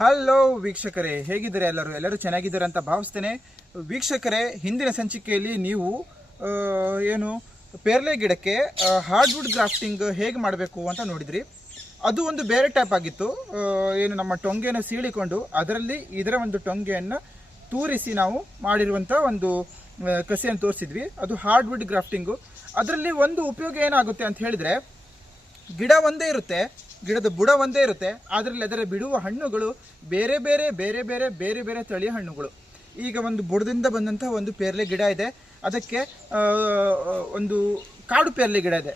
Hello ವೀಕ್ಷಕರೇ. ಹೇಗಿದ್ದಾರೆ ಎಲ್ಲರೂ? ಎಲ್ಲರೂ ಚೆನ್ನಾಗಿದ್ದಾರೆ ಅಂತ ಭಾವಿಸ್ತೇನೆ. ವೀಕ್ಷಕರೇ, ಹಿಂದಿನ ಸಂಚಿಕೆಯಲ್ಲಿ ನೀವು ಏನು, ಪೇರ್ಲೆ ಗಿಡಕ್ಕೆ ಹಾರ್ಡ್ವುಡ್ ಗ್ರಾಫ್ಟಿಂಗ್ ಹೇಗೆ ಮಾಡಬೇಕು ಅಂತ ನೋಡಿದ್ರಿ. ಅದು ಒಂದು ಬೇರೆ ಟೈಪ್ ಆಗಿತ್ತು. ಏನು ನಮ್ಮ ಟೊಂಗೆಯನ್ನು ಸೀಳಿಕೊಂಡು ಅದರಲ್ಲಿ ಇದರ ಒಂದು ಟೊಂಗೆಯನ್ನು ತೂರಿಸಿ ನಾವು ಮಾಡಿರುವಂಥ ಒಂದು ಕಸಿಯನ್ನು ತೋರಿಸಿದ್ವಿ. ಅದು ಹಾರ್ಡ್ವುಡ್ ಗ್ರಾಫ್ಟಿಂಗು ಅದರಲ್ಲಿ ಒಂದು ಉಪಯೋಗ ಏನಾಗುತ್ತೆ ಅಂತ ಹೇಳಿದರೆ, ಗಿಡ ಒಂದೇ ಇರುತ್ತೆ. ಗಿಡದ ಬುಡ ಒಂದೇ ಇರುತ್ತೆ. ಅದರಲ್ಲಿ ಅದರ ಬಿಡುವ ಹಣ್ಣುಗಳು ಬೇರೆ ಬೇರೆ ಬೇರೆ ಬೇರೆ ಬೇರೆ ಬೇರೆ ತಳಿಯ ಹಣ್ಣುಗಳು. ಈಗ ಒಂದು ಬುಡದಿಂದ ಬಂದಂತಹ ಒಂದು ಪೇರ್ಲೆ ಗಿಡ ಇದೆ. ಅದಕ್ಕೆ ಒಂದು ಕಾಡು ಪೇರ್ಲೆ ಗಿಡ ಇದೆ.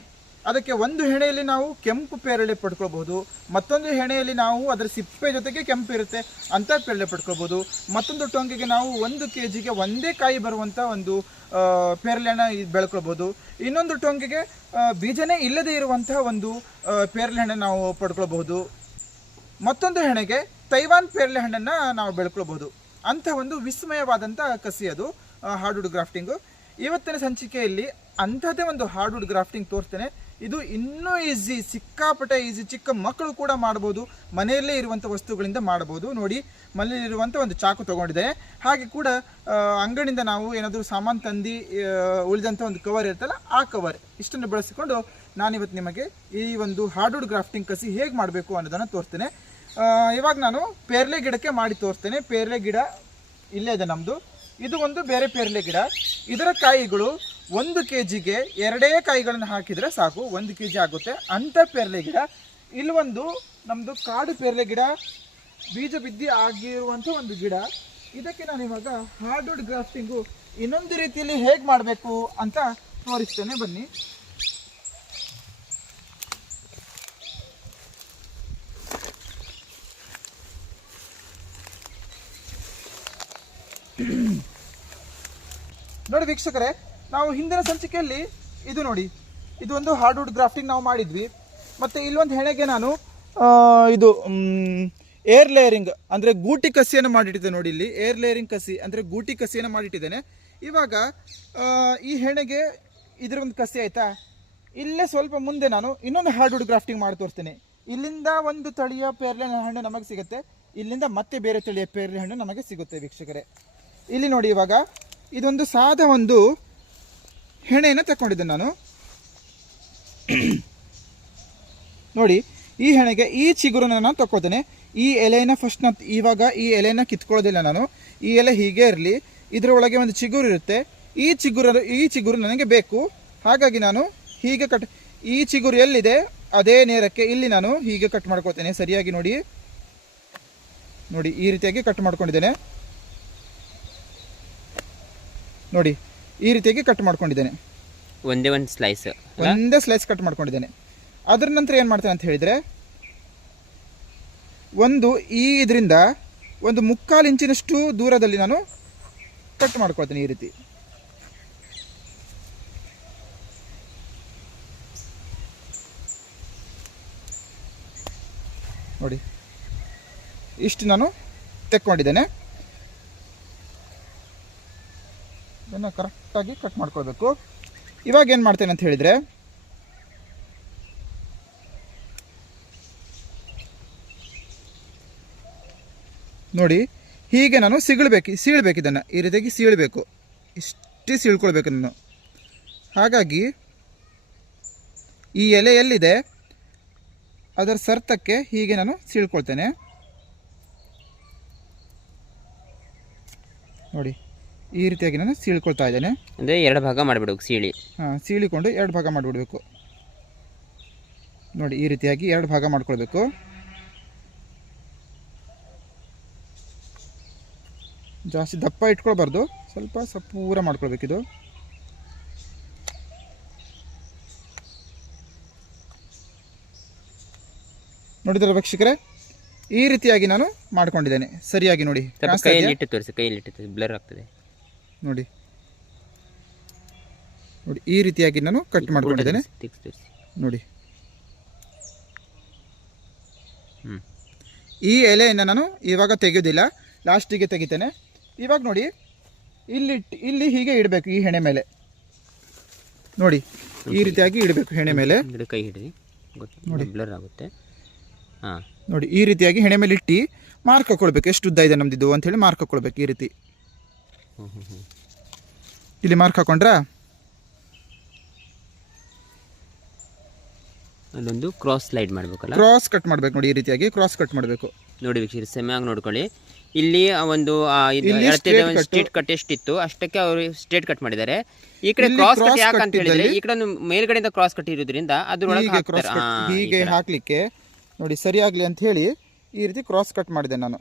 ಅದಕ್ಕೆ ಒಂದು ಹೆಣೆಯಲ್ಲಿ ನಾವು ಕೆಂಪು ಪೇರಳೆ ಪಡ್ಕೊಳ್ಬಹುದು, ಮತ್ತೊಂದು ಹೆಣೆಯಲ್ಲಿ ನಾವು ಅದರ ಸಿಪ್ಪೆ ಜೊತೆಗೆ ಕೆಂಪು ಇರುತ್ತೆ ಅಂತ ಪೇರಳೆ ಪಡ್ಕೊಳ್ಬಹುದು, ಮತ್ತೊಂದು ಟೊಂಗೆಗೆ ನಾವು ಒಂದು ಕೆ ಜಿಗೆ ಒಂದೇ ಕಾಯಿ ಬರುವಂಥ ಒಂದು ಪೇರಳೆನ ಬೆಳ್ಕೊಳ್ಬೋದು ಇನ್ನೊಂದು ಟೊಂಗೆಗೆ ಬೀಜನೇ ಇಲ್ಲದೆ ಇರುವಂತಹ ಒಂದು ಪೇರಳೆ ಹಣ್ಣನ್ನು ನಾವು ಪಡ್ಕೊಳ್ಬಹುದು. ಮತ್ತೊಂದು ಹೆಣೆಗೆ ತೈವಾನ್ ಪೇರಳೆ ಹಣ್ಣನ್ನು ನಾವು ಬೆಳ್ಕೊಳ್ಬಹುದು. ಅಂತ ಒಂದು ವಿಸ್ಮಯವಾದಂಥ ಕಸಿ ಅದು ಹಾರ್ಡ್ವುಡ್ ಗ್ರಾಫ್ಟಿಂಗು. ಇವತ್ತಿನ ಸಂಚಿಕೆಯಲ್ಲಿ ಅಂಥದ್ದೇ ಒಂದು ಹಾರ್ಡ್ವುಡ್ ಗ್ರಾಫ್ಟಿಂಗ್ ತೋರಿಸ್ತೇನೆ. ಇದು ಇನ್ನೂ ಈಸಿ, ಸಿಕ್ಕಾಪಟ್ಟೆ ಈಸಿ. ಚಿಕ್ಕ ಮಕ್ಕಳು ಕೂಡ ಮಾಡ್ಬೋದು, ಮನೆಯಲ್ಲೇ ಇರುವಂಥ ವಸ್ತುಗಳಿಂದ ಮಾಡ್ಬೋದು. ನೋಡಿ ಮನೆಯಲ್ಲಿರುವಂಥ ಒಂದು ಚಾಕು ತೊಗೊಂಡಿದೆ. ಹಾಗೆ ಕೂಡ ಅಂಗಡಿಯಿಂದ ನಾವು ಏನಾದರೂ ಸಾಮಾನು ತಂದು ಉಳಿದಂಥ ಒಂದು ಕವರ್ ಇರ್ತಲ್ಲ ಆ ಕವರ್ ಇಷ್ಟನ್ನು ಬಳಸಿಕೊಂಡು ನಾನಿವತ್ತು ನಿಮಗೆ ಈ ಒಂದು ಹಾರ್ಡ್ವುಡ್ ಗ್ರಾಫ್ಟಿಂಗ್ ಕಸಿ ಹೇಗೆ ಮಾಡಬೇಕು ಅನ್ನೋದನ್ನು ತೋರಿಸ್ತೇನೆ. ಇವಾಗ ನಾನು ಪೇರ್ಲೆ ಗಿಡಕ್ಕೆ ಮಾಡಿ ತೋರಿಸ್ತೇನೆ. ಪೇರ್ಲೆ ಗಿಡ ಇಲ್ಲೇ ಇದೆ ನಮ್ಮದು ಇದು ಒಂದು ಬೇರೆ ಪೇರ್ಲೆ ಗಿಡ. ಇದರ ಕಾಯಿಗಳು ಒಂದು ಕೆ ಜಿಗೆ ಎರಡೇ ಕಾಯಿಗಳನ್ನು ಹಾಕಿದರೆ ಸಾಕು. ಒಂದು ಕೆ ಜಿ ಆಗುತ್ತೆ. ಅಂಥ ಪೇರಲೆ ಗಿಡ. ಇಲ್ಲೊಂದು ನಮ್ಮದು ಕಾಡು ಪೇರಲೆ ಗಿಡ, ಬೀಜ ಬಿದ್ದಿ ಆಗಿರುವಂಥ ಒಂದು ಗಿಡ. ಇದಕ್ಕೆ ನಾನು ಇವಾಗ ಹಾರ್ಡ್ವುಡ್ ಗ್ರಾಫ್ಟಿಂಗು ಇನ್ನೊಂದು ರೀತಿಯಲ್ಲಿ ಹೇಗೆ ಮಾಡಬೇಕು ಅಂತ ತೋರಿಸ್ತೇನೆ. ಬನ್ನಿ. ನೋಡಿ ವೀಕ್ಷಕರೇ ನಾವು ಹಿಂದಿನ ಸಂಚಿಕೆಯಲ್ಲಿ, ಇದು ನೋಡಿ, ಇದು ಒಂದು ಹಾರ್ಡ್ವುಡ್ ಗ್ರಾಫ್ಟಿಂಗ್ ನಾವು ಮಾಡಿದ್ವಿ. ಮತ್ತು ಇಲ್ಲೊಂದು ಹೆಣೆಗೆ ನಾನು ಇದು ಏರ್ ಲೇಯರಿಂಗ್, ಅಂದರೆ ಗೂಟಿ ಕಸಿಯನ್ನು ಮಾಡಿಟ್ಟಿದ್ದೆ ನೋಡಿ ಇಲ್ಲಿ. ಏರ್ ಲೇಯರಿಂಗ್ ಕಸಿ, ಅಂದರೆ ಗೂಟಿ ಕಸಿಯನ್ನು ಮಾಡಿಟ್ಟಿದ್ದೇನೆ. ಇವಾಗ ಈ ಹೆಣೆಗೆ ಇದರ ಒಂದು ಕಸಿ ಆಯಿತಾ? ಇಲ್ಲೇ ಸ್ವಲ್ಪ ಮುಂದೆ ನಾನು ಇನ್ನೊಂದು ಹಾರ್ಡ್ವುಡ್ ಗ್ರಾಫ್ಟಿಂಗ್ ಮಾಡಿ ತೋರಿಸ್ತೇನೆ. ಇಲ್ಲಿಂದ ಒಂದು ತಳಿಯ ಪೇರ್ಲೆ ಹಣ್ಣು ನಮಗೆ ಸಿಗುತ್ತೆ. ಇಲ್ಲಿಂದ ಮತ್ತೆ ಬೇರೆ ತಳಿಯ ಪೇರ್ಲೆ ಹಣ್ಣು ನಮಗೆ ಸಿಗುತ್ತೆ ವೀಕ್ಷಕರೇ. ಇಲ್ಲಿ ನೋಡಿ ಇವಾಗ, ಇದೊಂದು ಸಾದ ಒಂದು ಹೆಣೆಯನ್ನು ತಕ್ಕೊಂಡಿದ್ದೆ ನಾನು. ನೋಡಿ, ಈ ಹೆಣೆಗೆ ಈ ಚಿಗುರನ್ನ ನಾನು ತಕ್ಕೋತೇನೆ ಈ ಎಲೆನ ಫಸ್ಟ್ ನಾನು ಇವಾಗ ಈ ಎಲೆನ ಕಿತ್ಕೊಳ್ಳೋದಿಲ್ಲ ನಾನು. ಈ ಎಲೆ ಹೀಗೆ ಇರಲಿ ಇದರೊಳಗೆ ಒಂದು ಚಿಗುರು ಇರುತ್ತೆ. ಈ ಚಿಗುರು ಈ ಚಿಗುರು ನನಗೆ ಬೇಕು. ಹಾಗಾಗಿ ನಾನು ಹೀಗೆ ಕಟ್ ಈ ಚಿಗುರು ಎಲ್ಲಿದೆ? ಅದೇ ನೇರಕ್ಕೆ ಇಲ್ಲಿ ನಾನು ಹೀಗೆ ಕಟ್ ಮಾಡ್ಕೋತೇನೆ ಸರಿಯಾಗಿ ನೋಡಿ. ನೋಡಿ, ಈ ರೀತಿಯಾಗಿ ಕಟ್ ಮಾಡ್ಕೊಂಡಿದ್ದೇನೆ. ನೋಡಿ ಈ ರೀತಿಯಾಗಿ ಕಟ್ ಮಾಡ್ಕೊಂಡಿದ್ದೇನೆ. ಒಂದೇ ಒಂದು ಸ್ಲೈಸ್ ಒಂದೇ ಸ್ಲೈಸ್ ಕಟ್ ಮಾಡ್ಕೊಂಡಿದ್ದೇನೆ. ಅದರ ನಂತರ ಏನು ಮಾಡ್ತೇನೆ ಅಂತ ಹೇಳಿದರೆ ಒಂದು ಈ ಇದರಿಂದ ಒಂದು ಮುಕ್ಕಾಲು ಇಂಚಿನಷ್ಟು ದೂರದಲ್ಲಿ ನಾನು ಕಟ್ ಮಾಡ್ಕೊಳ್ತೇನೆ ಈ ರೀತಿ. ನೋಡಿ. ಇಷ್ಟು ನಾನು ತೆಕ್ಕೊಂಡಿದ್ದೇನೆ. ಇದನ್ನು ಕರೆಕ್ಟಾಗಿ ಕಟ್ ಮಾಡ್ಕೊಳ್ಬೇಕು. ಇವಾಗ ಏನು ಮಾಡ್ತೇನೆ ಅಂತ ಹೇಳಿದರೆ, ನೋಡಿ, ಹೀಗೆ ನಾನು ಸಿಗಳ್ಬೇಕು, ಸೀಳ್ಬೇಕು ಇದನ್ನು. ಈ ರೀತಿಯಾಗಿ ಸೀಳಬೇಕು. ಇಷ್ಟೇ ಸೀಳ್ಕೊಳ್ಬೇಕು ನಾನು. ಹಾಗಾಗಿ, ಈ ಎಲೆ ಎಲ್ಲಿದೆ? ಅದರ ಸರ್ತಕ್ಕೆ ಹೀಗೆ ನಾನು ಸೀಳ್ಕೊಳ್ತೇನೆ. ನೋಡಿ. ಈ ರೀತಿಯಾಗಿ ನಾನು ಸೀಳ್ಕೊಳ್ತಾ ಇದ್ದೇನೆ. ಅಂದರೆ ಎರಡು ಭಾಗ ಮಾಡಿಬಿಡ್ಬೇಕು ಸೀಳಿ. ಹಾಂ ಸೀಳಿಕೊಂಡು ಎರಡು ಭಾಗ ಮಾಡಿಬಿಡ್ಬೇಕು. ನೋಡಿ ಈ ರೀತಿಯಾಗಿ ಎರಡು ಭಾಗ ಮಾಡ್ಕೊಳ್ಬೇಕು. ಜಾಸ್ತಿ ದಪ್ಪ ಇಟ್ಕೊಳ್ಬಾರ್ದು ಸ್ವಲ್ಪ ಸ್ವಲ್ಪ ಪೂರ ಮಾಡ್ಕೊಳ್ಬೇಕಿದು. ನೋಡಿದ್ರ ವೀಕ್ಷಕರೇ? ಈ ರೀತಿಯಾಗಿ ನಾನು ಮಾಡ್ಕೊಂಡಿದ್ದೇನೆ. ಸರಿಯಾಗಿ ನೋಡಿ ಕೈಯಲ್ಲಿ? ಇಟ್ಟು ತೋರಿಸಿ ಕೈಯಲ್ಲಿ ಇಟ್ಟು ಬ್ಲರ್ ಆಗ್ತದೆ. ನೋಡಿ. ನೋಡಿ ಈ ರೀತಿಯಾಗಿ ನಾನು ಕಟ್ ಮಾಡ್ಕೊಂಡಿದ್ದೇನೆ. ನೋಡಿ. ಈ ಎಲೆಯನ್ನು ನಾನು ಇವಾಗ ತೆಗೆಯೋದಿಲ್ಲ ಲಾಸ್ಟಿಗೆ ತೆಗಿತೇನೆ. ಇವಾಗ ನೋಡಿ ಇಲ್ಲಿ ಇಲ್ಲಿ ಹೀಗೆ ಇಡಬೇಕು ಈ ಹೆಣೆ ಮೇಲೆ. ನೋಡಿ ಈ ರೀತಿಯಾಗಿ ಇಡಬೇಕು ಹೆಣೆ ಮೇಲೆ. ಕೈ ಹಿಡಿದು. ನೋಡಿ. ಬ್ಲರ್ ಆಗುತ್ತೆ. ಹಾಂ. ನೋಡಿ ಈ ರೀತಿಯಾಗಿ ಹೆಣೆ ಮೇಲೆ ಇಟ್ಟು ಮಾರ್ಕ್ ಹಾಕೊಳ್ಬೇಕು. ಎಷ್ಟು ಉದ್ದ ಇದೆ ನಮ್ದಿದ್ದು ಅಂತ ಹೇಳಿ ಮಾರ್ಕ್ ಹಾಕೊಳ್ಬೇಕು ಈ ರೀತಿ. ಇಲ್ಲಿ ಮಾರ್ಕ್ ಹಾಕೊಂಡ್ರಾ? ಅಲ್ಲೊಂದು ಕ್ರಾಸ್ ಸ್ಲೈಡ್ ಮಾಡಬೇಕಲ್ಲ? ಕ್ರಾಸ್ ಕಟ್ ಮಾಡ್ಬೇಕು ನೋಡಿ ಈ ರೀತಿಯಾಗಿ ಕ್ರಾಸ್ ಕಟ್ ಮಾಡಬೇಕು. ನೋಡಿ ವೀಕ್ಷಕರು ಸೆಮ್ಯಾಗಿ ನೋಡ್ಕೊಳ್ಳಿ. ಇಲ್ಲಿ ಆ ಒಂದು ಇಲ್ಲಿ straight ಒಂದು cut. ಸ್ಟ್ರೇಟ್ ಕಟ್ ಎಷ್ಟಿತ್ತು ಅಷ್ಟಕ್ಕೆ ಅವರು ಸ್ಟ್ರೇಟ್ ಕಟ್ ಮಾಡಿದ್ದಾರೆ. ಈ ಕಡೆ ಇಲ್ಲಿ ಕ್ರಾಸ್ ಕಟ್ cross ಯಾಕೆ cut ಅಂತ ಹೇಳಿದ್ರೆ ಈ ಕಡೆ ಮೇಲ್ಗಡೆಯಿಂದ ಕ್ರಾಸ್ ಕಟ್ ಇರೋದ್ರಿಂದ ಅದ್ರೊಳಗೆ ಹೀಗೆ ಕ್ರಾಸ್ ಹಾಕ್ತಾರೆ ಕಟ್ ಹಾ, ಈ ಹೀಗೆ ಹಾಕ್ಲಿಕ್ಕೆ ನೋಡಿ ಸರಿಯಾಗ್ಲಿ ಅಂತ ಹೇಳಿ ಈ ರೀತಿ ಕ್ರಾಸ್ ಕಟ್ ಮಾಡಿದೆ ನಾನು.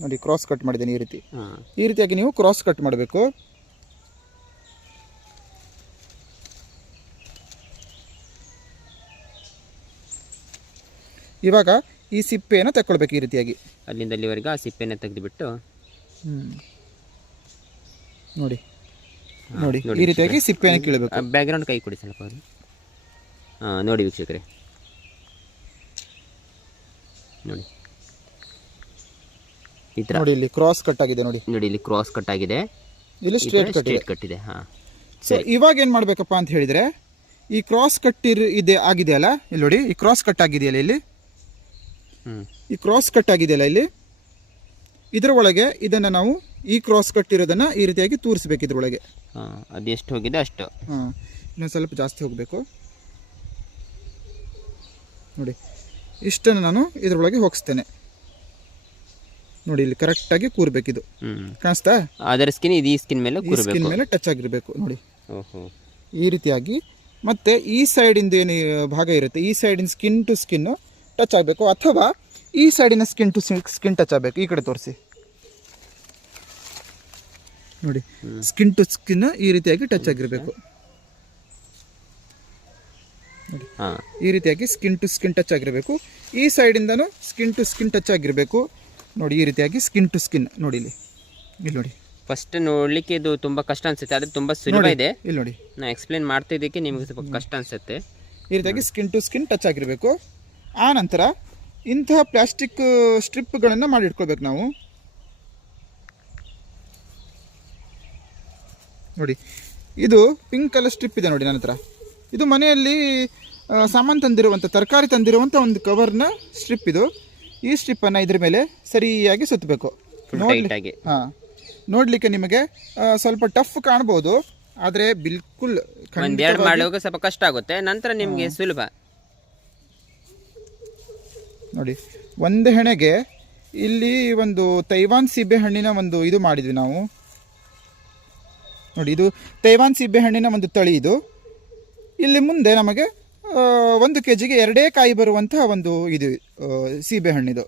ನೋಡಿ ಕ್ರಾಸ್ ಕಟ್ ಮಾಡಿದ್ದೇನೆ ಈ ರೀತಿ. ಈ ರೀತಿಯಾಗಿ ನೀವು ಕ್ರಾಸ್ ಕಟ್ ಮಾಡಬೇಕು. ಇವಾಗ ಈ ಸಿಪ್ಪೆಯನ್ನು ತಕ್ಕೊಳ್ಬೇಕು ಈ ರೀತಿಯಾಗಿ. ಅಲ್ಲಿಂದ ಅಲ್ಲಿವರೆಗೆ ಆ ಸಿಪ್ಪೆಯನ್ನು ತೆಗೆದುಬಿಟ್ಟು. ನೋಡಿ. ನೋಡಿ ಈ ರೀತಿಯಾಗಿ ಸಿಪ್ಪೆಯನ್ನು ಕೀಳಬೇಕು. ಬ್ಯಾಕ್ಗ್ರೌಂಡ್ ಕೈ ಕೊಡಿ ಸ್ವಲ್ಪ ಹಾಂ ನೋಡಿ ವೀಕ್ಷಕರೇ. ನೋಡಿ. ಈ ನೋಡಿ ಇಲ್ಲಿ ಕ್ರಾಸ್ ಕಟ್ ಆಗಿದೆ ನೋಡಿ. ನೋಡಿ ಇಲ್ಲಿ ಕ್ರಾಸ್ ಕಟ್ ಆಗಿದೆ. ಇಲ್ಲಿ ಸ್ಟ್ರೇಟ್ ಕಟ್ ಕಟ್ಟಿದೆ ಸ್ಟ್ರೇಟ್ ಕಟ್ ಇದೆ ಹಾಂ. ಸೊ ಇವಾಗ ಏನು ಮಾಡಬೇಕಪ್ಪ ಅಂತ ಹೇಳಿದ್ರೆ ಈ ಕ್ರಾಸ್ ಕಟ್ ಇದೆ ಆಗಿದೆಯಲ್ಲ ಇಲ್ಲಿ ನೋಡಿ ಈ ಕ್ರಾಸ್ ಕಟ್ ಆಗಿದೆಯಲ್ಲ ಇಲ್ಲಿ? ಈ ಕ್ರಾಸ್ ಕಟ್ ಆಗಿದೆಯಲ್ಲ ಇಲ್ಲಿ? ಇದರ ಒಳಗೆ ಇದನ್ನು ನಾವು ಈ ಕ್ರಾಸ್ ಕಟ್ ಇರೋದನ್ನು ಈ ರೀತಿಯಾಗಿ ತೂರಿಸ್ಬೇಕು ಇದ್ರೊಳಗೆ ಅದು ಎಷ್ಟು ಹೋಗಿದೆ? ಅಷ್ಟು. ಹಾಂ ಇನ್ನೊಂದು ಸ್ವಲ್ಪ ಜಾಸ್ತಿ ಹೋಗಬೇಕು. ನೋಡಿ ಇಷ್ಟನ್ನು ನಾನು ಇದರೊಳಗೆ ಹೋಗಿಸ್ತೇನೆ. ನೋಡಿ ಇಲ್ಲಿ ಕರೆಕ್ಟಾಗಿ ಕೂರ್ಬೇಕು ಇದು. ಕಾಣಿಸ್ತಾ? ಅದರ ಸ್ಕಿನ್ ಇದು ಈ ಸ್ಕಿನ್ ಮೇಲೆ ಈ ಸ್ಕಿನ್ ಮೇಲೆ ಟಚ್ ಆಗಿರಬೇಕು ನೋಡಿ. ಓಹೋ. ಈ ರೀತಿಯಾಗಿ. ಮತ್ತೆ ಈ ಸೈಡಿಂದ ಏನು ಭಾಗ ಇರುತ್ತೆ? ಈ ಸೈಡಿನ ಸ್ಕಿನ್ ಟು ಸ್ಕಿನ್ ಟಚ್ ಆಗಬೇಕು. ಅಥವಾ ಈ ಸೈಡಿನ ಸ್ಕಿನ್ ಟು ಸ್ಕಿನ್ ಟಚ್ ಆಗಬೇಕು. ಈ ಕಡೆ ತೋರಿಸಿ. ನೋಡಿ ಸ್ಕಿನ್ ಟು ಸ್ಕಿನ್ ಈ ರೀತಿಯಾಗಿ ಟಚ್ ಆಗಿರಬೇಕು. ಈ ರೀತಿಯಾಗಿ ಸ್ಕಿನ್ ಟು ಸ್ಕಿನ್ ಟಚ್ ಆಗಿರಬೇಕು. ಈ ಸೈಡಿಂದನೂ ಸ್ಕಿನ್ ಟು ಸ್ಕಿನ್ ಟಚ್ ಆಗಿರಬೇಕು. ನೋಡಿ ಈ ರೀತಿಯಾಗಿ ಸ್ಕಿನ್ ಟು ಸ್ಕಿನ್ ನೋಡಿ ಇಲ್ಲಿ. ಇಲ್ಲಿ ನೋಡಿ. ಫಸ್ಟ್ ನೋಡ್ಲಿಕ್ಕೆ ಇದು ತುಂಬಾ ಕಷ್ಟ ಅನ್ಸುತ್ತೆ ಆದ್ರೆ ತುಂಬಾ ಸುಲಭ ಇದೆ. ಇಲ್ಲಿ ನೋಡಿ. ನಾ ಎಕ್ಸ್ಪ್ಲೇನ್ ಮಾಡ್ತಾ ಇದಕ್ಕೆ ನಿಮಗೆ ಸ್ವಲ್ಪ ಕಷ್ಟ ಅನ್ಸುತ್ತೆ. ಈ ರೀತಿಯಾಗಿ ಸ್ಕಿನ್ ಟು ಸ್ಕಿನ್ ಟಚ್ ಆಗಿರಬೇಕು. ಆ ನಂತರ ಇಂತಹ ಪ್ಲಾಸ್ಟಿಕ್ ಸ್ಟ್ರಿಪ್ಗಳನ್ನು ಮಾಡಿಟ್ಕೊಳ್ಬೇಕು ನಾವು. ನೋಡಿ ಇದು ಪಿಂಕ್ ಕಲರ್ ಸ್ಟ್ರಿಪ್ ಇದೆ ನೋಡಿ ನನ್ನ ಹತ್ರ ಇದು ಮನೆಯಲ್ಲಿ ಸಾಮಾನು ತಂದಿರುವಂಥ ತರಕಾರಿ ತಂದಿರುವಂಥ ಒಂದು ಕವರ್ನ ಸ್ಟ್ರಿಪ್ ಇದು. ಈ ಸ್ಟ್ರಿಪ್ಪನ್ನು ಇದ್ರ ಮೇಲೆ ಸರಿಯಾಗಿ ಸುತ್ತಬೇಕು ನೋಡಲಿಕ್ಕೆ ಹಾಂ. ನೋಡಲಿಕ್ಕೆ ನಿಮಗೆ ಸ್ವಲ್ಪ ಟಫ್ ಕಾಣ್ಬೋದು. ಆದರೆ ಬಿಲ್ಕುಲ್ ಒಂದೆರಡು ಮಾಡುವಾಗ ಸ್ವಲ್ಪ ಕಷ್ಟ ಆಗುತ್ತೆ. ನಂತರ ನಿಮ್ಗೆ ಸುಲಭ. ನೋಡಿ ಒಂದು ಹೆಣೆಗೆ ಇಲ್ಲಿ ಒಂದು ತೈವಾನ್ ಸೀಬೆ ಹಣ್ಣಿನ ಒಂದು ಇದು ಮಾಡಿದ್ವಿ ನಾವು. ನೋಡಿ ಇದು ತೈವಾನ್ ಸೀಬೆ ಹಣ್ಣಿನ ಒಂದು ತಳಿ ಇದು. ಇಲ್ಲಿ ಮುಂದೆ ನಮಗೆ ಒಂದು ಕೆ ಜಿಗೆ ಎರಡೇ ಕಾಯಿ ಬರುವಂತಹ ಒಂದು ಇದು ಸೀಬೆಹಣ್ಣಿದು ಸೀಬೆ ಹಣ್ಣಿದು.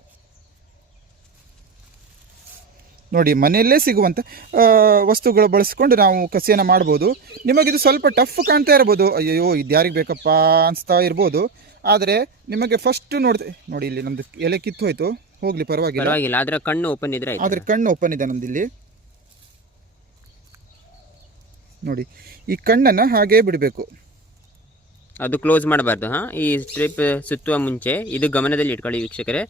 ನೋಡಿ ಮನೆಯಲ್ಲೇ ಸಿಗುವಂಥ ವಸ್ತುಗಳು ಬಳಸ್ಕೊಂಡು ನಾವು ಕಸಿಯನ್ನು ಮಾಡ್ಬೋದು. ನಿಮಗಿದು ಸ್ವಲ್ಪ ಟಫ್ ಕಾಣ್ತಾ ಇರ್ಬೋದು. ಅಯ್ಯೋ ಇದು ಯಾರಿಗೆ ಬೇಕಪ್ಪ ಅನಿಸ್ತಾ ಇರ್ಬೋದು. ಆದರೆ ನಿಮಗೆ ಫಸ್ಟ್ ನೋಡಿದೆ ನೋಡಿ ಇಲ್ಲಿ ನಮ್ದು ಎಲೆ ಕಿತ್ತು ಹೋಯ್ತು. ಹೋಗ್ಲಿ ಪರವಾಗಿಲ್ಲ. ಪರವಾಗಿಲ್ಲ ಆದರೆ ಕಣ್ಣು ಓಪನ್ ಇದ್ರೆ ಆದರೆ ಕಣ್ಣು ಓಪನ್ ಇದೆ ನಮ್ದು ಇಲ್ಲಿ. ನೋಡಿ ಈ ಕಣ್ಣನ್ನು ಹಾಗೇ ಬಿಡಬೇಕು. ಅದು ಕ್ಲೋಸ್ ಮಾಡಬಾರ್ದು ಹಾಂ? ಈ ಸ್ಟ್ರಿಪ್ ಸುತ್ತುವ ಮುಂಚೆ ಇದು ಗಮನದಲ್ಲಿ ಇಟ್ಕೊಳ್ಳಿ ವೀಕ್ಷಕರೇ.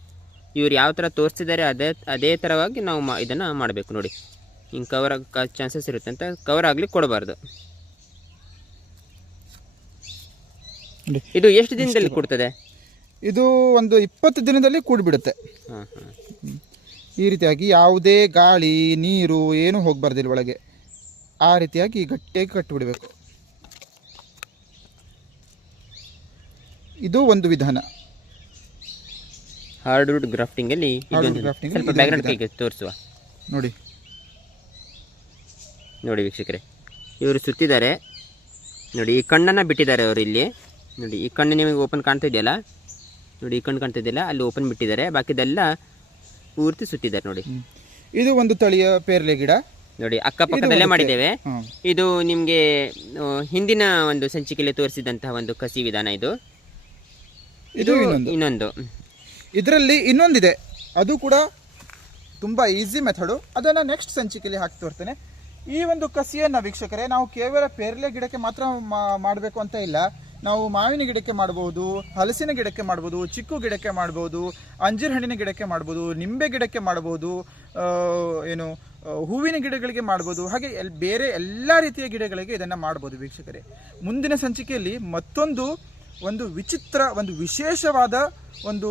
ಇವ್ರು ಯಾವ ಥರ ತೋರಿಸ್ತಿದ್ದಾರೆ ಅದೇ ಅದೇ ಥರವಾಗಿ ನಾವು ಮಾ ಇದನ್ನು ಮಾಡಬೇಕು ನೋಡಿ. ಹಿಂಗೆ ಕವರ್ ಆಗ ಚಾನ್ಸಸ್ ಇರುತ್ತೆ ಅಂತ ಕವರ್ ಆಗಲಿ ಕೊಡಬಾರ್ದು. ಇದು ಎಷ್ಟು ದಿನದಲ್ಲಿ ಕೊಡ್ತದೆ? ಇದು ಒಂದು ಇಪ್ಪತ್ತು ದಿನದಲ್ಲಿ ಕೂಡಿಬಿಡುತ್ತೆ. ಹಾಂ ಹಾಂ. ಈ ರೀತಿಯಾಗಿ ಯಾವುದೇ ಗಾಳಿ ನೀರು ಏನು ಹೋಗಬಾರ್ದಿಲ್ಲ ಒಳಗೆ. ಆ ರೀತಿಯಾಗಿ ಗಟ್ಟಿಯಾಗಿ ಕಟ್ಟಿಬಿಡಬೇಕು ಇದು ಒಂದು ವಿಧಾನ. ಹಾರ್ಡ್ವುಡ್ ಗ್ರಾಫ್ಟಿಂಗ್ ಅಲ್ಲಿ ಸ್ವಲ್ಪ ಇದೊಂದು ಬ್ಯಾಕ್ಗ್ರೌಂಡ್ ವಿಧಾನ. ಕೈಗೆ ತೋರಿಸುವ. ನೋಡಿ. ನೋಡಿ ವೀಕ್ಷಕರೇ ಇವರು ಸುತ್ತಿದ್ದಾರೆ. ನೋಡಿ ಈ ಕಣ್ಣನ್ನು ಬಿಟ್ಟಿದ್ದಾರೆ ಅವರು ಇಲ್ಲಿ. ನೋಡಿ ಈ ಕಣ್ಣು ನಿಮಗೆ ಓಪನ್ ಕಾಣ್ತಾ ಇದೆಯಲ್ಲ? ನೋಡಿ ಈ ಕಣ್ಣು ಕಾಣ್ತಾ ಇದೆಯಲ್ಲ? ಅಲ್ಲಿ ಓಪನ್ ಬಿಟ್ಟಿದ್ದಾರೆ. ಬಾಕಿದೆಲ್ಲ ಪೂರ್ತಿ ಸುತ್ತಿದ್ದಾರೆ ನೋಡಿ. ಇದು ಒಂದು ತಳಿಯ ಪೇರ್ಲೆ ಗಿಡ. ನೋಡಿ ಅಕ್ಕಪಕ್ಕದಲ್ಲೇ ಮಾಡಿದ್ದೇವೆ. ಇದು ನಿಮಗೆ ಹಿಂದಿನ ಒಂದು ಸಂಚಿಕೆಯಲ್ಲಿ ತೋರಿಸಿದಂತಹ ಒಂದು ಕಸಿ ವಿಧಾನ ಇದು. ಇದು ಇನ್ನೊಂದು. ಇನ್ನೊಂದು. ಇದರಲ್ಲಿ ಇನ್ನೊಂದಿದೆ. ಅದು ಕೂಡ ತುಂಬ ಈಸಿ ಮೆಥಡು ಅದನ್ನು ನೆಕ್ಸ್ಟ್ ಸಂಚಿಕೆಯಲ್ಲಿ ಹಾಕಿ ತೋರ್ತೇನೆ. ಈ ಒಂದು ಕಸಿಯನ್ನು ವೀಕ್ಷಕರೇ ನಾವು ಕೇವಲ ಪೇರ್ಲೆ ಗಿಡಕ್ಕೆ ಮಾತ್ರ ಮಾಡಬೇಕು ಅಂತ ಇಲ್ಲ. ನಾವು ಮಾವಿನ ಗಿಡಕ್ಕೆ ಮಾಡ್ಬೋದು ಹಲಸಿನ ಗಿಡಕ್ಕೆ ಮಾಡ್ಬೋದು ಚಿಕ್ಕು ಗಿಡಕ್ಕೆ ಮಾಡ್ಬೋದು ಅಂಜೀರ್ ಹಣ್ಣಿನ ಗಿಡಕ್ಕೆ ಮಾಡ್ಬೋದು ನಿಂಬೆ ಗಿಡಕ್ಕೆ ಮಾಡ್ಬೋದು ಆ, ಏನು ಹೂವಿನ ಗಿಡಗಳಿಗೆ ಮಾಡ್ಬೋದು. ಹಾಗೆ ಎಲ್ ಬೇರೆ ಎಲ್ಲ ರೀತಿಯ ಗಿಡಗಳಿಗೆ ಇದನ್ನು ಮಾಡ್ಬೋದು ವೀಕ್ಷಕರೇ. ಮುಂದಿನ ಸಂಚಿಕೆಯಲ್ಲಿ ಮತ್ತೊಂದು ಒಂದು ವಿಚಿತ್ರ, ಒಂದು ವಿಶೇಷವಾದ ಒಂದು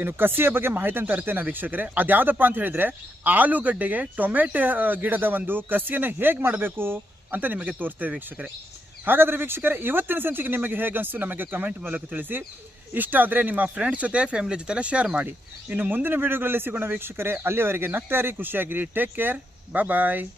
ಏನು ಕಸಿಯ ಬಗ್ಗೆ ಮಾಹಿತಿಯನ್ನು ತರ್ತೇನೆ ವೀಕ್ಷಕರೇ. ಅದ್ಯಾವುದಪ್ಪ ಅಂತ ಹೇಳಿದ್ರೆ, ಆಲೂಗಡ್ಡೆಗೆ ಟೊಮೆಟೊ ಗಿಡದ ಒಂದು ಕಸಿಯನ್ನು ಹೇಗೆ ಮಾಡಬೇಕು ಅಂತ ನಿಮಗೆ ತೋರಿಸ್ತೇವೆ ವೀಕ್ಷಕರೇ. ಹಾಗಾದರೆ ವೀಕ್ಷಕರೇ, ಇವತ್ತಿನ ಸಂಚಿಕೆ ನಿಮಗೆ ಹೇಗೆ ಅನಿಸ್ತು ನಮಗೆ ಕಮೆಂಟ್ ಮೂಲಕ ತಿಳಿಸಿ. ಇಷ್ಟ ಆದರೆ ನಿಮ್ಮ ಫ್ರೆಂಡ್ಸ್ ಜೊತೆ ಫ್ಯಾಮಿಲಿ ಜೊತೆ ಶೇರ್ ಮಾಡಿ. ಇನ್ನು ಮುಂದಿನ ವೀಡಿಯೋಗಳಲ್ಲಿ ಸಿಗೋಣ ವೀಕ್ಷಕರೇ. ಅಲ್ಲಿವರೆಗೆ ನಗ್ತಾರಿ ಖುಷಿಯಾಗಿರಿ. Take care bye